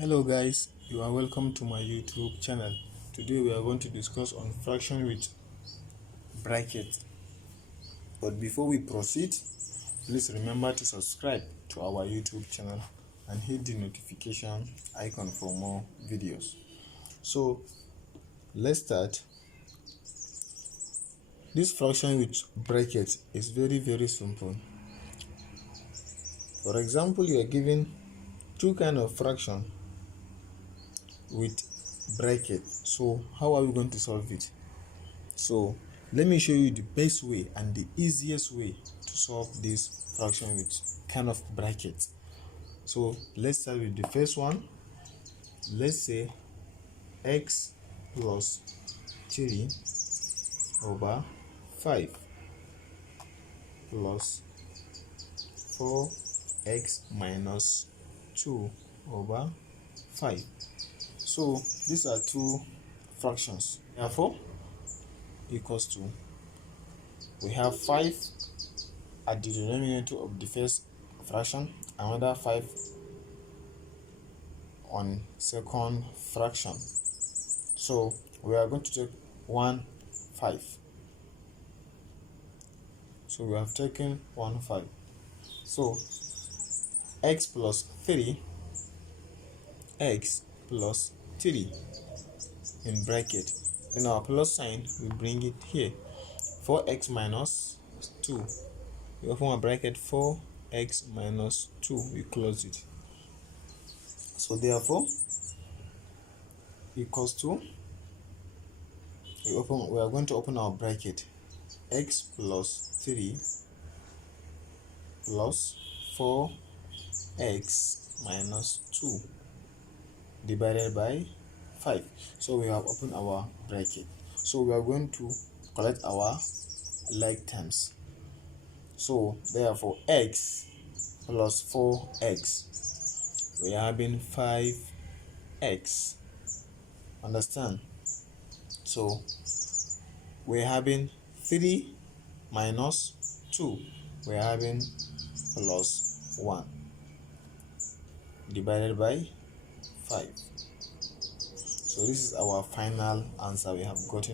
Hello guys, you are welcome to my YouTube channel. Today we are going to discuss on fraction with bracket. But before we proceed, please remember to subscribe to our YouTube channel and hit the notification icon for more videos. So let's start. This fraction with bracket is very simple. For example, you are given two kind of fraction with bracket. So how are we going to solve it? So let me show you the best way and the easiest way to solve this fraction with kind of bracket. So let's start with the first one. Let's say x plus 3 over 5 plus 4x minus 2 over 5. So these are two fractions. Therefore, equals to, we have 5 at the denominator of the first fraction, another 5 on second fraction. So we are going to take 1 5. So we have taken 1 5. So x plus 3, x plus 3 in bracket. Then our plus sign, we bring it here. 4x minus 2. We open a bracket, 4x minus 2. We close it. So therefore, equals to, we are going to open our bracket, x plus 3 plus 4x minus 2 divided by 5. So we have opened our bracket. So we are going to collect our like terms. So therefore, x plus 4x, we are having 5x. Understand? So we're having 3 minus 2, we're having plus 1 divided by 5. So this is our final answer we have gotten.